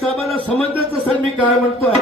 साहेबांना समजलंच असेल मी काय म्हणतोय.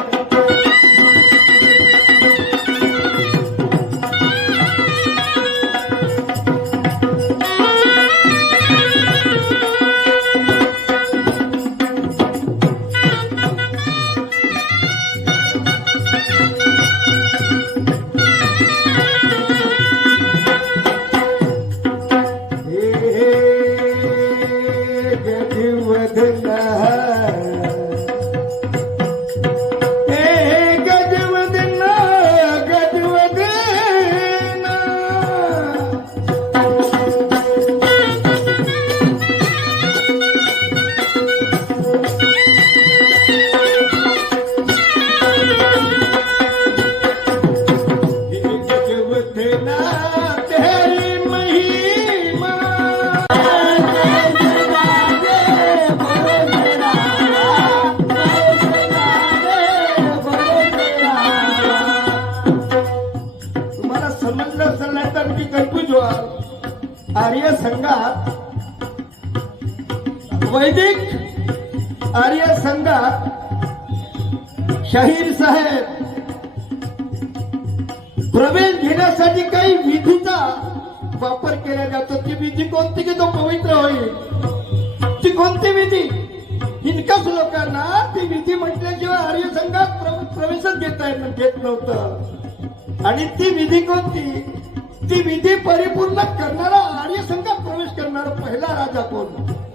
आर्य संघात वैदिक आर्य संघात शाहीर साहेब प्रवेश घेण्यासाठी काही विधीचा वापर केला जातो. ती विधी कोणती की तो पवित्र होईल. ती कोणती विधी? इनकाच लोकांना ती विधी म्हटल्याशिवाय आर्य संघात प्रवेशच घेत नव्हतं. आणि ती विधी कोणती? ती विधी परिपूर्ण करणारा आर्य संघात प्रवेश करणारा पहिला राजा कोण?